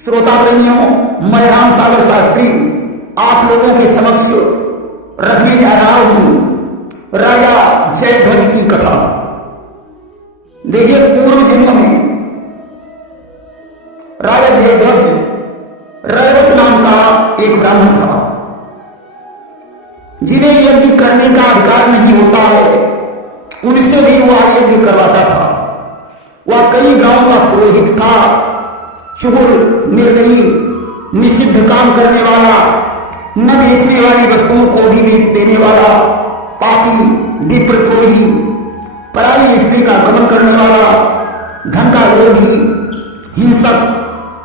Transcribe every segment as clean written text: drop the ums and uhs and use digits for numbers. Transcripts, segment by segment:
श्रोता प्रेमियों, मैं राम सागर शास्त्री आप लोगों के समक्ष रखने जा रहा हूं राजा जयध्वज की कथा। देखिए, पूर्व जन्म में राजा जयध्वज रैवत नाम का एक ब्राह्मण था, जिन्हें यज्ञ करने का अधिकार नहीं होता है, उनसे भी वह यज्ञ करवाता था। वह कई गांवों का पुरोहित था, चुगुल, निर्दयी, निषिद्ध काम करने वाला, न बेचने वाली वस्तुओं को भी बेच देने वाला, पापी, विप्रद्रोही, पराई स्त्री का गमन करने वाला, धन का लोभी, हिंसक,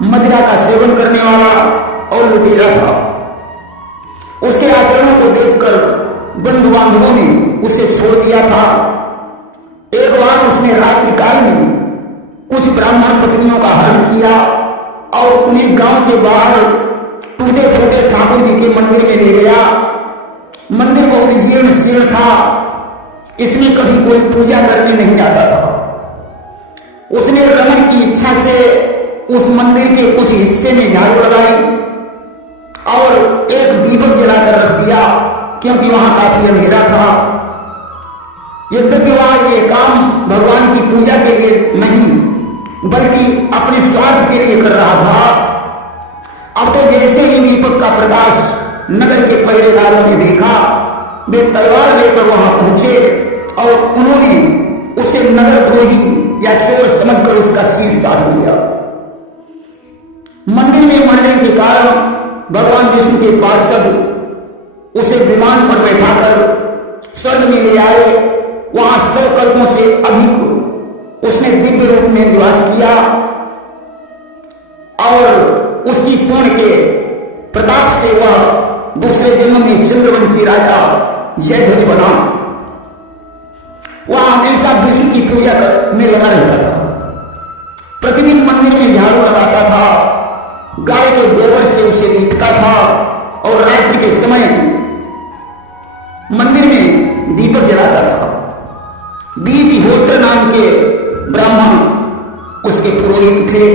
मदिरा का सेवन करने वाला और लुटेरा था। उसके आचरणों को देखकर बंधु बांधवों ने उसे छोड़ दिया था। एक बार उसने रात्रि काल में कुछ ब्राह्मण पत्नियों का हरण किया और उन्हें गांव के बाहर टूटे फूटे ठाकुर जी के मंदिर में ले गया। मंदिर बहुत जीर्ण शीर्ण था, इसमें कभी कोई पूजा करने नहीं आता था। उसने रमण की इच्छा से उस मंदिर के कुछ हिस्से में झाड़ू लगाई और एक दीपक जलाकर रख दिया, क्योंकि वहां काफी अंधेरा था। यद्यपि वह ये काम भगवान की पूजा के लिए नहीं बल्कि अपने स्वार्थ के लिए कर रहा था। अब तो जैसे ही दीपक का प्रकाश नगर के पहरेदारों ने देखा, वे तलवार लेकर वहां पहुंचे और उन्होंने उसे नगर द्रोही या चोर समझकर उसका शीश काट दिया। मंदिर में मरने के कारण भगवान विष्णु के पार्षद उसे विमान पर बैठाकर स्वर्ग में ले आए। वहां 100 कल्पों से अधिक उसने दिव्य रूप में निवास किया और उसकी पुण्य के प्रताप से वह दूसरे जन्म में चंद्रवंशी राजा जयध्वज बना। वह हमेशा विष्णु की पूजा में लगा रहता था। प्रतिदिन मंदिर में झाड़ू लगाता था, गाय के गोबर से उसे लीपता था और रात्रि के समय मंदिर में दीपक जलाता था। बीतिहोत्र नाम के ब्राह्मण उसके पुरोहित थे।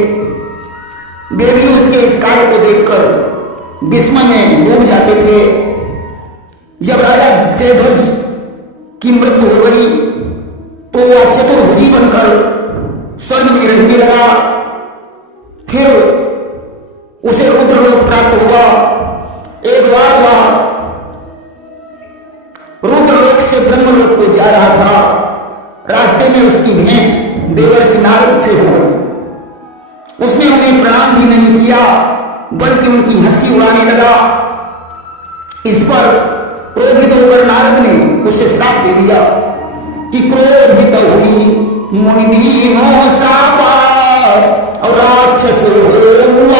वे भी उसके इस कार्य को देखकर विस्मय में डूब जाते थे। जब राजा जयध्वज की मृत्यु हो गई तो वह चतुर्भुजी बनकर स्वर्ग में रहने लगा। फिर उसे रुद्रलोक प्राप्त हुआ। एक बार वह रुद्रलोक से ब्रह्मलोक को जा रहा था। रास्ते में उसकी भेंट देवर्षि नारद से हो गई। उसने उन्हें प्रणाम भी नहीं किया बल्कि उनकी हंसी उड़ाने लगा। इस पर क्रोधित होकर नारद ने उसे श्राप दे दिया कि क्रोधित हुई मुनिदीनों शापा और राक्षस हो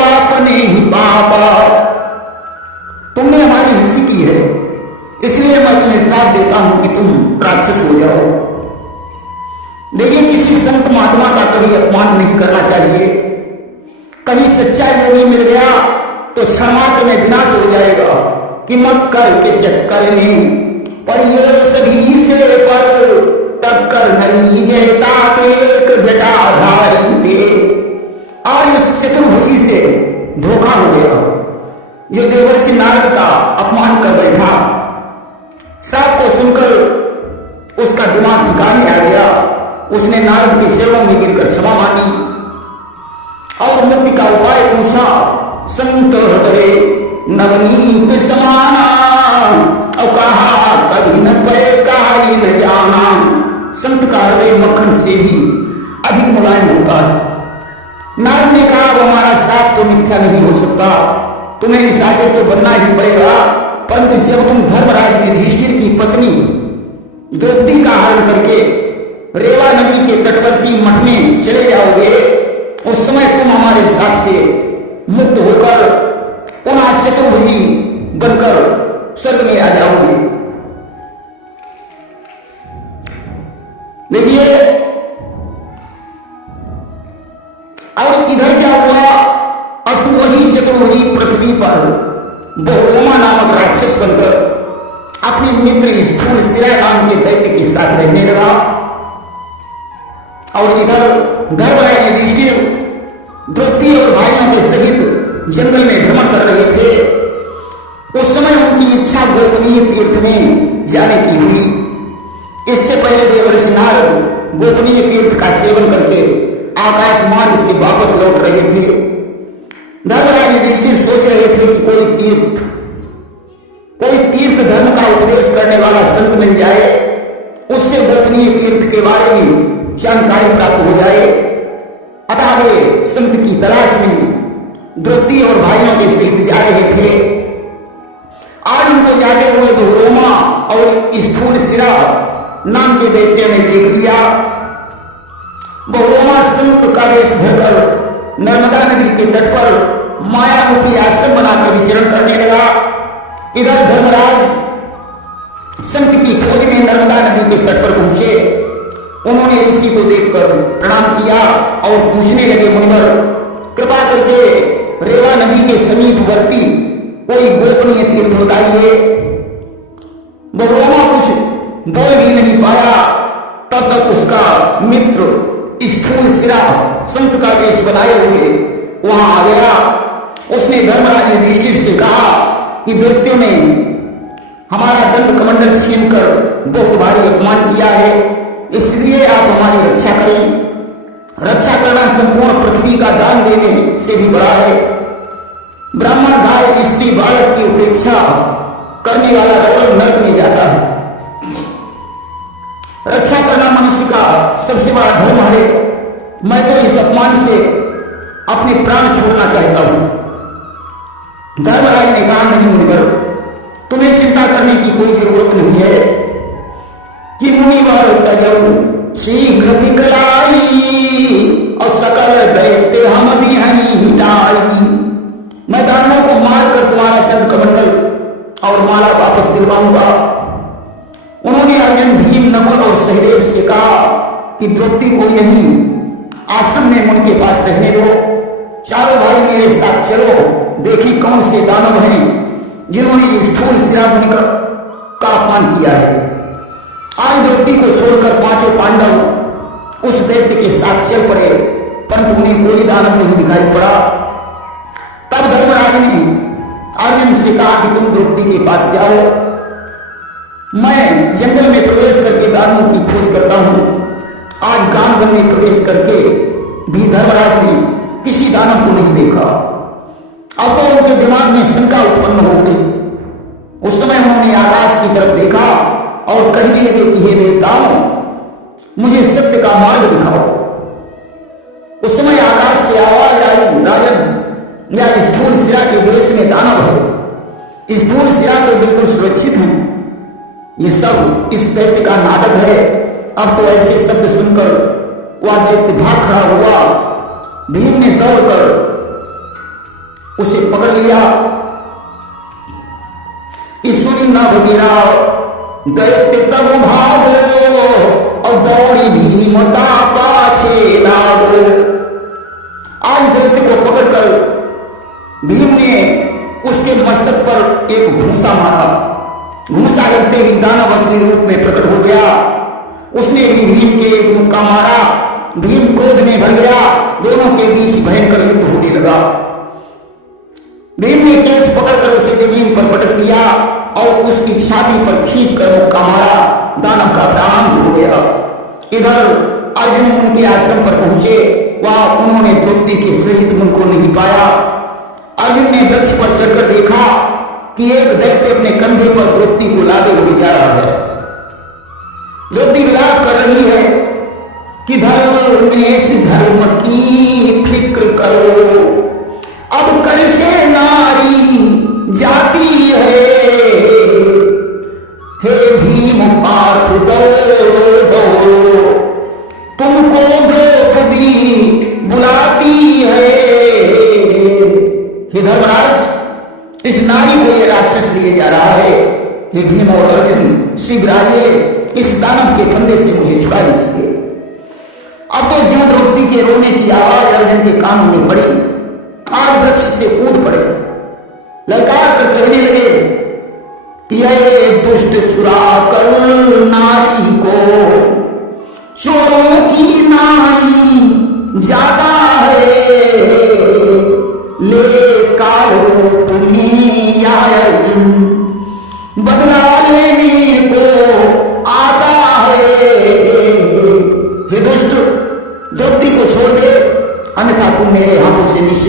अपने ही पापा। तुमने हमारी हंसी की है, इसलिए मैं तुम्हें श्राप देता हूं कि तुम राक्षस हो जाओ। देखिए, किसी संत महात्मा का कभी अपमान नहीं करना चाहिए। कहीं सच्चा योगी मिल गया तो क्षण मात्र में विनाश हो जाएगा कि मक्कर के चक्कर में पड़ियो सभी से पर टक्कर नरी जेता एक जटाधारी थे। आज इस चतुर्भुजी से धोखा हो गया। जो देवर्षि नारद का अपमान कर बैठा, साथ को सुनकर उसका दिमाग ठिकाने आ गया। उसने नारद के चरणों में गिरकर क्षमा मांगी और मुक्ति का उपाय पूछा। संत हृदय नवनीत समाना और कहा कभी न पे कहा ही न जाना। संत का हृदय मक्खन से भी अधिक मुलायम होता है। नारद ने कहा, वो हमारा साथ तो मिथ्या नहीं हो सकता, तुम्हें निशाचर तो बनना ही पड़ेगा, परंतु जब तुम धर्मराज युधिष्ठिर की पत्नी द्रौपदी का हरण करके रेवा नदी के तटवर्ती मठ में चले जाओगे, उस समय तुम हमारे साथ से मुक्त होकर पुनः चतुर्भुजी बनकर स्वर्ग में आ जाओगे। देखिए, और इधर क्या हुआ, अस्तु वही चतुर्भुजी पृथ्वी पर बहुरोमा नामक राक्षस बनकर अपने मित्र स्थूल शिरा नाम के दैत्य के साथ रहने लगा। और इधर धर्मराज युधिष्ठिर द्रौपदी और भाइयों के सहित जंगल में भ्रमण कर रहे थे, उस समय उनकी इच्छा गोपनीय तीर्थ में जाने की हुई। इससे पहले देवर्षि नारद गोपनीय तीर्थ का सेवन करके आकाश मार्ग से वापस लौट रहे थे। धर्मराज युधिष्ठिर सोच रहे थे कि कोई तीर्थ धर्म का उपदेश करने वाला संत मिल जाए, उससे गोपनीय तीर्थ के बारे में जानकारी प्राप्त हो जाए। अतः वे संत की तलाश में द्रौपदी और भाइयों के सहित जा रहे थे। आज उनको जाते हुए बहुरोमा और स्थूल सिरा नाम के दैत्य ने देख लिया। बहुरोमा संत का वेश धरकर नर्मदा नदी के तट पर माया रूपी आश्रम बनाकर विचरण करने लगा। इधर धर्मराज संत की खोज में नर्मदा नदी के तट पर पहुंचे। उन्होंने ऋषि को देखकर प्रणाम किया और पूछने लगे, मुनिवर कृपा करके रेवा नदी के समीपवर्ती कोई गोपनीय तीर्थ बताइए। बहुरोमा कुछ बोल भी नहीं पाया। तब तक उसका मित्र स्थूल सिरा संत का वेश बनाए हुए वहां आ गया। उसने धर्मराज युधिष्ठिर से कहा कि दैत्यों ने हमारा दंड कमंडल छीन कर बहुत भारी अपमान किया है, इसलिए आप हमारी रक्षा करें। रक्षा करना संपूर्ण पृथ्वी का दान देने से भी बड़ा है। ब्राह्मण, गाय, स्त्री, बालक की उपेक्षा करने वाला गौरव नरक में जाता है। रक्षा करना मनुष्य का सबसे बड़ा धर्म है। मैं तो इस अपमान से अपने प्राण छोड़ना चाहता हूं। धर्मराज ने कहा, नहीं मुनिवर, तुम्हें चिंता करने की कोई जरूरत नहीं है कि मुनिवर तजऊ शीघ्र विकलाई और सकल दैत्य हम बिहनी मिटाई। मैं दानवों को मारकर तुम्हारा दंड कमंडल और माला वापस दिलवाऊंगा। उन्होंने अर्जुन, भीम, नकुल और सहदेव से कहा कि द्रौपदी को यहीं आश्रम में मुनि के पास रहने दो। चारों भाई मेरे साथ चलो, देखी कौन से दानव हैं जिन्होंने स्थूल सिरा मुनि का अपमान किया है। आज द्रौपदी को छोड़कर पांचों पांडव उस दैत्य के साथ चल पड़े, परंतु उन्हें कोई दानव नहीं दिखाई पड़ा। तब धर्मराज ने अर्जुन से कहा कि तुम द्रौपदी के पास जाओ, मैं जंगल में प्रवेश करके दानवों की खोज करता हूं। आज गानवन में प्रवेश करके भी धर्मराज ने किसी दानव को नहीं देखा। अब तो उनके दिमाग में शंका उत्पन्न हो गई। उस समय उन्होंने आकाश की तरफ देखा और कहने लगे कि हे देवताओं, मुझे सत्य का मार्ग दिखाओ। उस समय आकाश से आवाज आई, राजन, यह स्थूल सिरा के वेश में दानव है। स्थूल सिरा तो बिल्कुल सुरक्षित है। ये सब इस दैत्य का नाटक है। अब तो ऐसे शब्द सुनकर वह दैत्य भाग खड़ा हुआ। भीम ने दौड़कर उसे पकड़ लिया। सुनी न भगीरा दैत्य तब भागो और दौड़ी भीमता पाछे लागो। आज दैत्य को पकड़कर भीम ने उसके मस्तक पर एक घूंसा मारा। घूंसा लगते ही दानव असली रूप में प्रकट हो गया। उसने भी भीम के एक मुक्का मारा। भीम क्रोध में भर गया। दोनों के बीच भयंकर युद्ध होने लगा। भीम ने केस पकड़कर उसे जमीन पर पटक दिया और उसकी छाती पर खींचकर मुक्का मारा। दानव का प्राण हो गया। इधर अर्जुन मुनि के आश्रम पर पहुंचे। वहां उन्होंने द्रौपदी के सहित मुनि को नहीं पाया। अर्जुन ने वृक्ष पर चढ़कर देखा कि एक दैत्य अपने कंधे पर द्रौपदी को लादे हुए जा रहा है। द्रौपदी विलाप कर रही है कि धर्मेश धर्म की फिक्र करो, अब कर से नारी जाती है। हे भीम पार्थ दौड़ो दौड़ो, तुमको द्रौपदी बुलाती है। हे धर्मराज, इस नारी को यह राक्षस लिए जा रहा है। हे भीम और अर्जुन, शीघ्र आइए, इस दानव के फंदे से मुझे छुड़ा लीजिए। अब तो ज्यों द्रौपदी के रोने की आवाज अर्जुन के कानों में पड़ी। आज वृक्ष से कूद पड़े, ललकार कर कहने लगे कि ये दुष्ट सुरा कर नारी को चोरों की नाई जाता है, ले का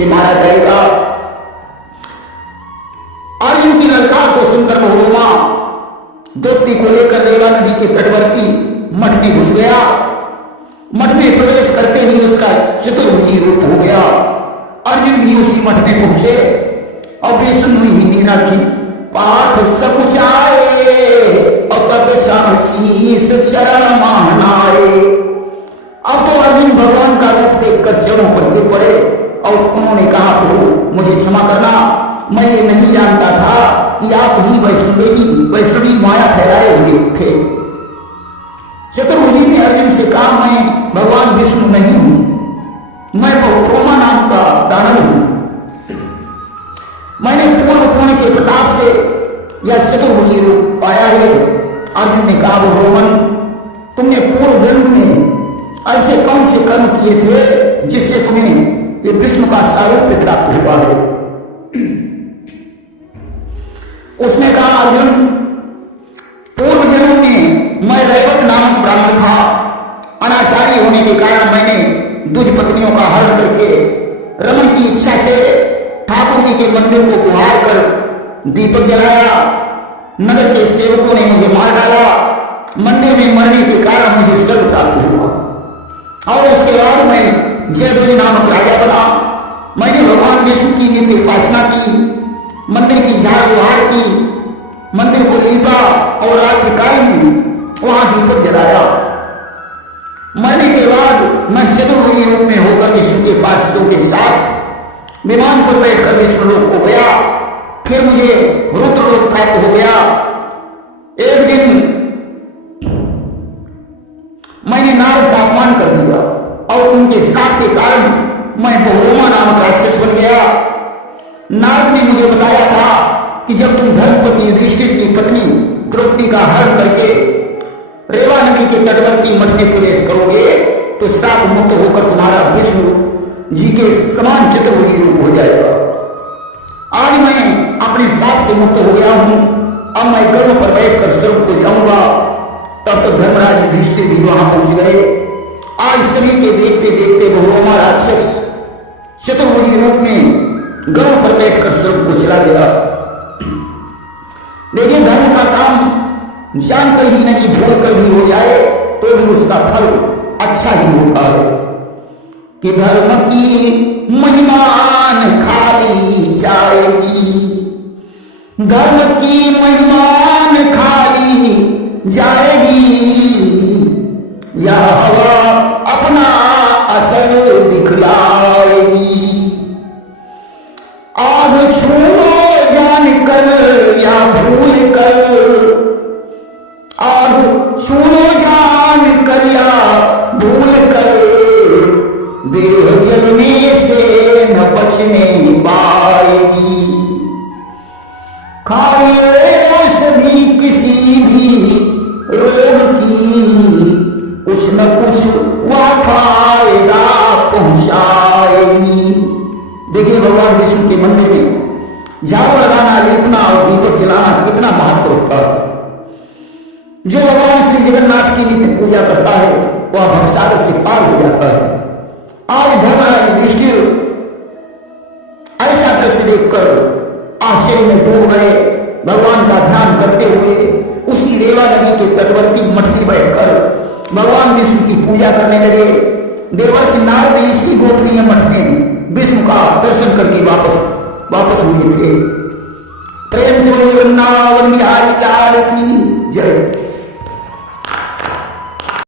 से मारा जाएगा। अर्जुन की ललकार को सुनकर बहुरोमा द्रौपदी को लेकर रेवा नदी के तटवर्ती मठ में घुस गया। मठ में प्रवेश करते ही उसका चतुर्भुजी रूप हो गया। अर्जुन भी उसी मठ में पहुंचे और बेसुन हुई हिंदी राखी पाठ सकुचाए और शीस चरण महनाए। अब तो अर्जुन भगवान का रूप देखकर चरणों पर गिर पड़े और उन्होंने कहा, प्रभु मुझे क्षमा करना, मैं ये नहीं जानता था कि आप ही वैष्णवी माया फैलाए हुए थे। चतुर्भुजी ने अर्जुन से कहा, मैं भगवान विष्णु नहीं हूं, मैं बहुरोमा नाम का दानव हूं। मैंने पूर्व पुण्य के प्रताप से यह चतुर्भुजी रूप पाया है। अर्जुन ने कहा, बहुरोमन तुमने पूर्व जन्म में ऐसे कौन से कर्म किए थे जिससे तुम्हें ये विष्णु का सारूप्य प्राप्त हुआ है। उसने कहा, अर्जुन पूर्व जन्म में मैं रैवत नामक ब्राह्मण था। अनाचारी होने के कारण मैंने दुज पत्नियों का हरण करके रमन की इच्छा से ठाकुर जी के मंदिर को गुहार कर दीपक जलाया। नगर के सेवकों ने मुझे मार डाला। मंदिर में मरने के कारण मुझे स्वर्ग प्राप्त हुआ और उसके बाद मैं जयध्वज नामक राजा बना। मैंने भगवान विष्णु की नित्य उपासना की, मंदिर की झाड़ गुहार की, मंदिर को लीपा और रात्रि काल में वहां दीपक जलाया। मरने के बाद मैं चतुर्भुजी रूप में होकर विष्णु के पार्षदों के साथ विमान पर बैठकर विष्णुलोक को गया। फिर मुझे रुद्रलोक प्राप्त हो गया। एक दिन मैंने नारद का अपमान कर दिया और उनके श्राप के कारण मैं बहुरोमा नामक राक्षस बन गया। नारद ने मुझे बताया था कि जब तुम धर्मपति युधिष्ठिर की पत्नी द्रौपदी का हरण करके रेवा नदी के तटवर्ती मठ में प्रवेश करोगे तो श्राप मुक्त होकर तुम्हारा विष्णु जी के समान चतुर्भुजी रूप हो जाएगा। आज मैं अपने श्राप से मुक्त हो गया हूं। अब मैं गर्भ पर बैठकर स्वर्ग को जाऊंगा। तब तक धर्मराज युधिष्ठिर भी वहां पहुंच गए। आज सभी के देखते देखते बहुरोमा राक्षस चतुर्भुजी रूप में गर्भ पर बैठकर स्वर्ग को चला गया। देखिए, धर्म का काम जानकर ही नहीं भूलकर भी हो जाए तो भी उसका फल अच्छा ही होता है। कि धर्म की महिमान खाली जाएगी, धर्म की महिमान खाली जाएगी, यह हवा अपना असर दिखलाएगी। आग छूनो जान कर या भूल कर, आग छूनो जान कर या भूल कर, देह जलने से न बचने पाएगी। खाइए औषधि किसी भी रोग की, कुछ न कुछ वह फायदा पहुंचाएगी। देखिए, भगवान विष्णु के मंदिर में झाड़ू लगाना, लेपना और दीपक जलाना कितना महत्व रखता है। जो भगवान श्री जगन्नाथ की नित्य पूजा करता है वह भवसागर से पार हो जाता है। आज धर्मराज युधिष्ठिर ऐसा दृश्य देखकर आश्चर्य में डूब गए। भगवान का ध्यान करते हुए उसी रेवा नदी के तटवर्ती मठ में बैठकर भगवान विष्णु की पूजा करने लगे। देवर्षि नारद इसी गोपनीय मठ में विष्णु का दर्शन करके वापस हुए थे।